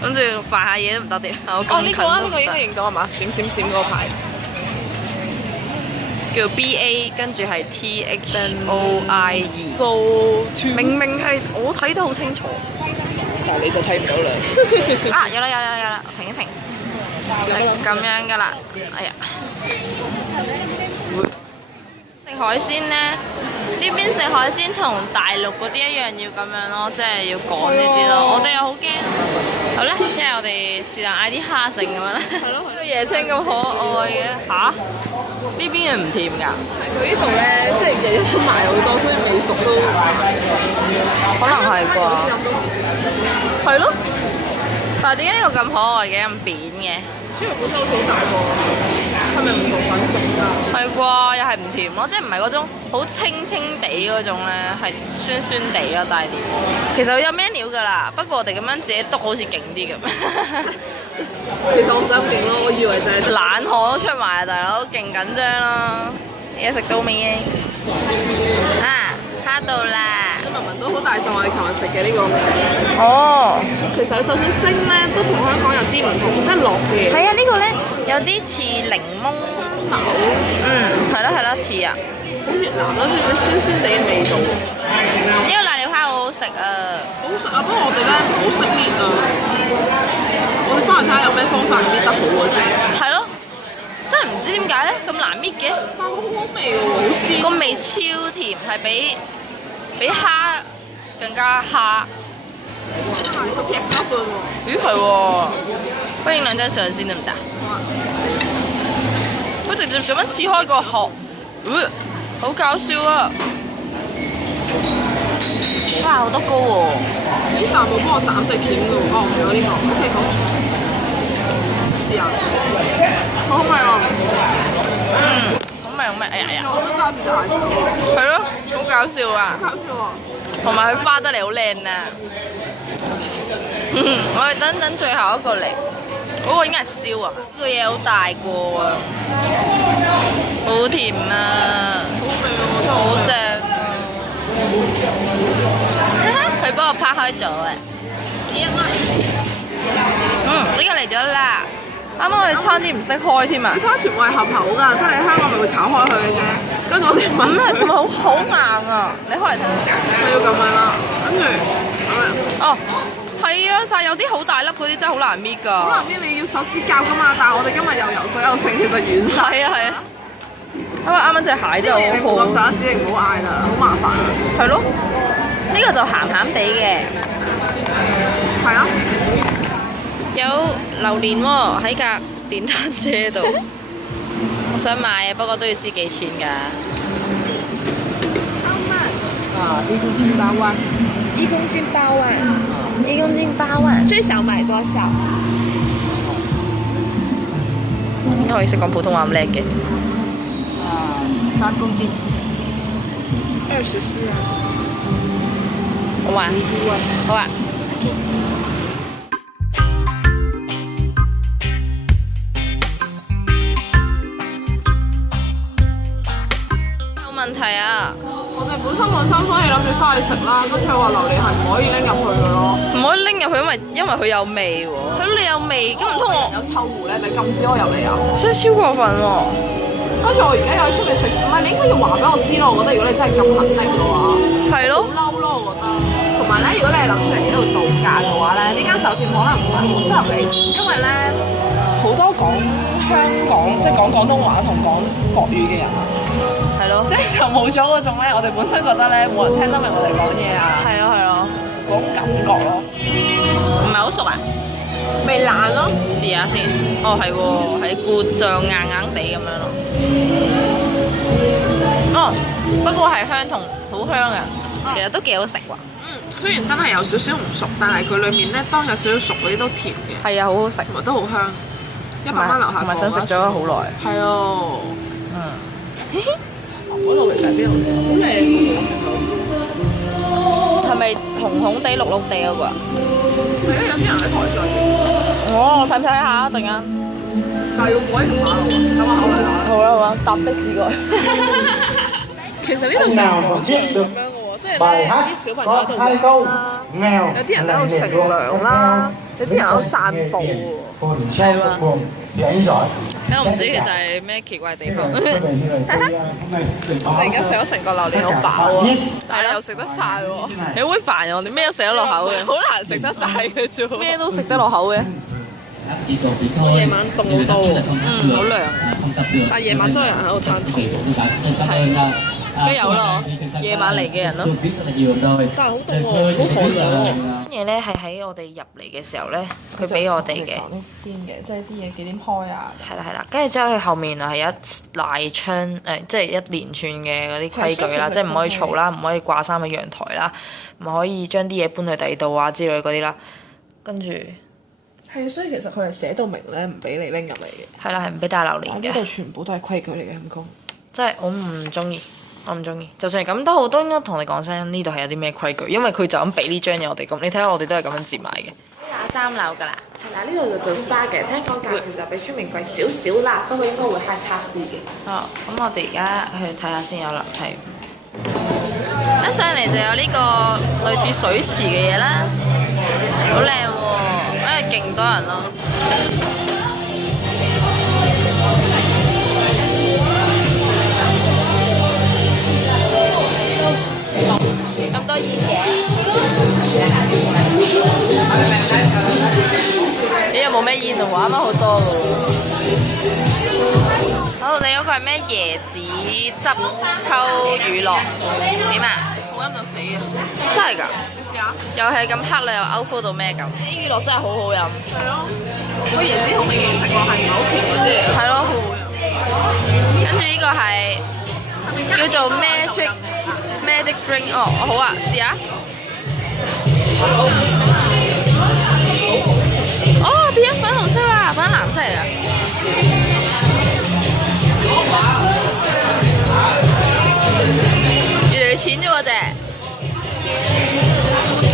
諗住扮下嘢都唔得掂。我咁近呢都個應該認到係嘛？閃閃閃嗰個牌。叫 BA， 跟住係 THOIE。明明係我睇得好清楚，但係你就睇唔到啦。啊，有啦，停一停，咁樣噶啦。哎呀，食海鮮咧，呢邊食海鮮同大陸嗰啲一樣要咁樣咯，即係要趕呢啲咯。我哋又好驚。好啦，因為我哋是但嗌啲蝦剩咁樣啦。係咯，個椰青咁可愛嘅嚇，呢邊嘅唔甜㗎。係佢呢度咧，即係日日都賣好多，所以未熟都可能係啩。係咯。但係點解呢個咁可愛嘅咁扁嘅？豬肉本身好似好大個，係咪唔同品種㗎？係啩，又係唔甜咯，即係唔係嗰種好清清地嗰種咧，係酸酸地咯帶啲。其實佢有 menu 㗎啦，不過我哋咁樣自己篤好似勁啲咁。其實我唔使咁勁咯，我以為就係冷河都出埋啊，大佬勁緊張咯！嘢食到未嘅？啊，蝦到啦！文文都好大眾，我哋琴日食嘅呢個。哦，其實佢就算蒸咧，都同香港有啲唔同，即係落嘅。係啊，呢個咧有啲似檸檬牛，係咯，似啊！好越南咯，即係酸酸地嘅味道。呢個辣料蝦好好食啊！好食啊！不過我哋咧唔好識搣啊，我哋翻去睇下有咩方法搣得好嘅先。係咯，真係唔知點解咧咁難搣嘅。但係好好味嘅喎，好鮮。個味超甜，係比蝦更加蝦。佢劈咗一半喎。咦係喎，不如影兩張相先得唔得？好啊。佢直接咁樣切開個殼，好搞笑啊！哇，好多膏喎！呢飯冇幫我斬隻片嘅喎，哦，有呢個，OK 好，試下，好味啊！好味，哎呀，我都揸住隻蟹手，係咯，好搞笑啊！搞笑啊！同埋佢花得嚟好靚啊！我哋等最後一個嚟，嗰個應該係燒啊！呢個嘢好大個啊，好甜啊，好味啊！真係好好正。正！佢幫我拍開咗啊！呢個嚟咗啦！啱啱我哋差啲唔識開添啊！你睇下全部係合口㗎，即係你香港咪會炒開佢嘅啫。跟住我哋揾同埋好硬啊！你開嚟睇下。我要咁樣啦，跟住咁樣。哦，係啊，但係有啲好大粒嗰啲真係好難搣㗎。可能啲你要手指教㗎嘛，但係我哋今日又游水又剩，其實軟晒。係啊。因為啱啱隻蟹真係你冇咁上指，你唔好嗌啦，好麻煩啊。係咯，呢個就鹹鹹地嘅。係啊。有榴蓮喎喺架電單車度，我想買啊，不過都要知幾錢㗎。啊，1公斤8萬，1公斤8萬1公斤8萬，最少買多少？可以識講普通話咁叻嘅。3公斤24啊。好啊，好啊。問題啊！我哋本身所以諗住翻去食啦，跟住佢話榴蓮係唔可以拎入去嘅咯。唔可以拎入去，因為佢有味喎。佢你有味，咁唔通我有臭狐咧，咪禁止我入嚟啊？真係超過分喎！跟住我而家又喺出面食，唔係你應該要話俾我知咯。我覺得如果你真係咁肯定嘅話，係咯，好嬲咯，我覺得。同埋咧，如果你係諗住嚟呢度度假嘅話咧，呢間酒店可能唔係好適合你，因為咧好多講香港即係講廣東話同講國語嘅人。係咯，即係就冇咗嗰種咧，我哋本身覺得咧冇人聽得明我哋講嘢啊，係咯，嗰種感覺咯。唔係好熟啊？未爛咯，試下先。哦，係喎，係故障硬硬地咁樣咯。哦，不過係香同好香啊，其實都幾好食喎。雖然真係有少少唔熟，但係佢裡面咧當有少少熟嗰啲都甜嘅。係啊，好好食，同埋都好香。100蚊樓下，同埋想食咗好耐。係啊。嗰度其實係邊度嘅？好靚喎！係咪紅紅地、綠綠地嗰個啊？係啊，有啲人喺台上面。哦，睇唔睇下？陣間。但係要過呢條馬路啊，等我考慮下。好啦，搭的士過去。其實呢度成個廣場咁樣嘅喎，即係咧啲小朋友喺度玩啦。有啲人喺度乘涼啦，有啲人喺度散步喎。係嘛？咁我唔知其實係咩奇怪地方。我哋而家食咗成個榴蓮好飽喎，但係又食得晒喎。你好煩啊！我哋咩都食得落口嘅，好難食得晒嘅啫喎。咩都食得落口嘅。我夜晚凍好多喎，好涼。但係夜晚都有人喺度攤糖，梗有咯，夜晚嚟嘅人咯。但係好凍喎，好寒涼喎。嘢咧係喺我哋入嚟嘅時候咧，佢俾我哋嘅。邊嘅，即係啲嘢幾點開啊？係啦係啦，跟住之後佢後面係有一大窗即係一連串嘅嗰啲規矩啦，即係唔可以嘈啦，唔可以掛衫喺陽台啦，唔可以將啲嘢搬去第二度啊之類嗰啲啦。跟住係啊，所以其實佢係寫到明咧，唔俾你拎入嚟嘅。係啦，係唔俾帶榴蓮嘅。呢度全部都係規矩嚟嘅，陰公。即係我唔中意，我唔中意。就算係咁都好，都應該同你講聲呢度係有啲咩規矩，因為佢就咁俾呢張嘢我哋咁。你睇下我哋都係咁樣接買嘅。23樓㗎啦。係啦，呢度就做 SPA 嘅，聽講價錢就比出面貴少少啦，不過應該會 high class 啲嘅。哦，咁我哋而家去睇下先有樓梯。一上嚟就有呢個類似水池嘅嘢啦，好靚喎，因為勁多人咯。咁多煙嘅，你有冇咩煙啊？我啱啱好多㗎喎。好，你嗰個係咩椰子汁溝乳酪點啊？好飲到死啊！真係㗎？你試下。又係咁黑啦，又歐敷到咩咁？啲乳酪真係好好飲。係咯，個椰子好明顯食落係唔係好甜嗰啲嘢。係咯。跟住呢個係叫做 Magic Drink 哦，好啊，試下。哦，變咗粉紅色啦，粉藍色嚟㗎。越嚟越淺咗喎隻，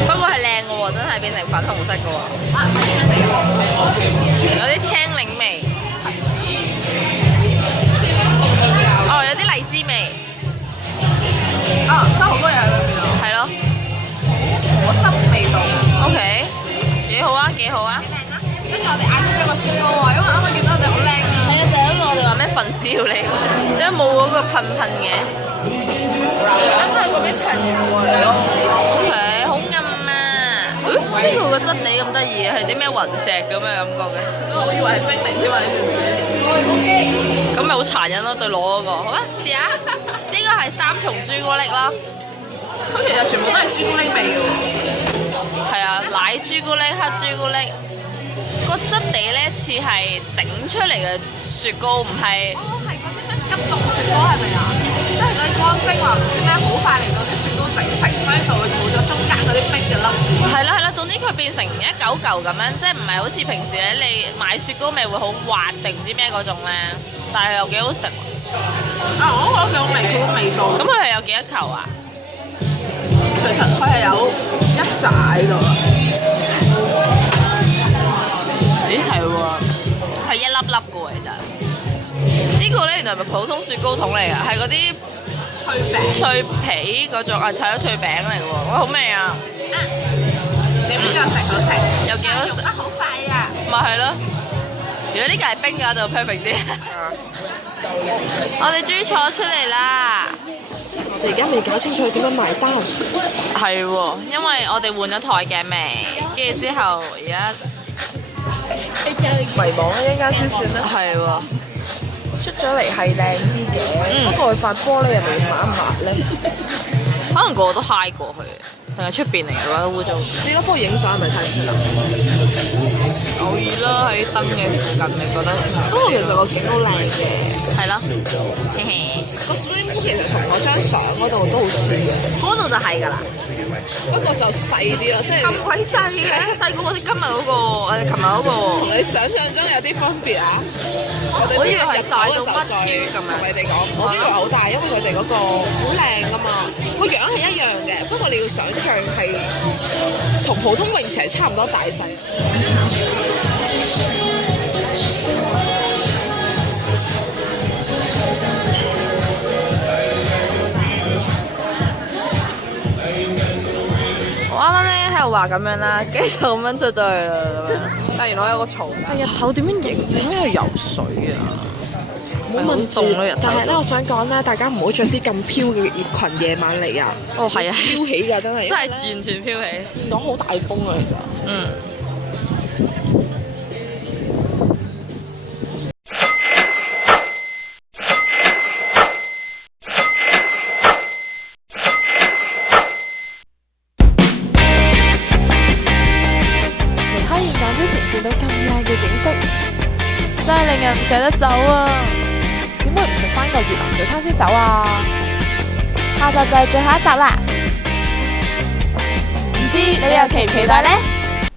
不過係靚嘅喎，真係變成粉紅色嘅喎，有啲青檸味，哦，有啲荔枝味，啊，真係好多嘢喺裏邊啊！係咯，果汁味道。OK，幾好啊，幾好啊！跟住我哋嗌咗個雪糕啊，因為啱啱見到我哋好靚啊。係啊，就係嗰個我哋話咩粉椒嚟㗎，點解冇嗰個噴噴嘅？啱啱嗰邊平過嚟咯。OK，好暗啊！呢個個質地咁得意，係啲咩雲石咁嘅感覺嘅？我以為係冰嚟添啊！你知唔知？咁咪好殘忍咯，對攞嗰個。好啊，試下。呢個係3重朱古力啦。佢其實全部都係朱古力味嘅喎。係啊，奶朱古力、黑朱古力，個質地咧似係整出嚟嘅雪糕，唔係。哦，係嗰啲咩急凍雪糕係咪啊？即係嗰啲乾冰話唔知咩，好快令到啲雪糕整成，所以就會冇咗中間嗰啲冰嘅粒子。係啦係啦，總之佢變成一嚿嚿咁樣，即係唔係好似平時咧你買雪糕味會好滑定唔知咩嗰種咧，但係又幾好食。啊，我覺得幾好味，幾好味道。咁佢係有幾多球啊？其實佢係有一紮喺度啊。咦係喎，係一粒粒嘅喎，其實。呢個咧原來係咪普通雪糕筒嚟㗎？係嗰啲脆皮嗰種啊，係咗脆餅嚟嘅喎，哇好味啊！你邊個食好食？有幾多食？得好快啊！咪係咯，如果呢個係冰嘅話就 perfect 啲。我哋終於坐出嚟啦！我哋而家未搞清楚點樣埋單。係喎，因為我哋換咗台嘅味，跟住之後而家迷茫啦，一間先算啦。係喎。出咗嚟係靚啲嘅，不過佢塊玻璃入面抹一抹咧，可能個個都揩過去，定係出邊嚟嘅話污糟。你嗰鋪影相係咪睇唔出啊？偶爾啦，喺燈嘅附近，你覺得？不過其實個景好靚嘅，係咯，嘿嘿。個 swimming pool 其實同我張相嗰度都好似嘅，嗰度就係㗎啦，不過就細啲咯，即係咁鬼細嘅，細過我哋今日嗰個，我哋琴日嗰個。同你想象中有啲分別啊！我以為係大到乜同嘢咁樣。你哋講，我呢個好大，因為佢哋嗰個好靚㗎嘛，個樣係一樣嘅，不過你要想象係同普通泳池係差唔多大細。我啱啱咧喺度話咁樣啦，跟住就咁樣出咗去啦咁樣。但係原來我有個槽㗎。但日頭點樣影？點樣去游水啊？冇問好凍咯日頭但係咧，我想講咧，大家唔好着啲咁飄嘅裙夜晚嚟啊！哦，係啊，飄起㗎，真係。真係完全飄起。講好大風啊，其實。嗯。離開現港之前見到咁靚嘅景色，真係令人唔捨得走啊！點會唔食翻個越南早餐先走啊？下集就係最後一集啦，唔知你又期唔期待呢？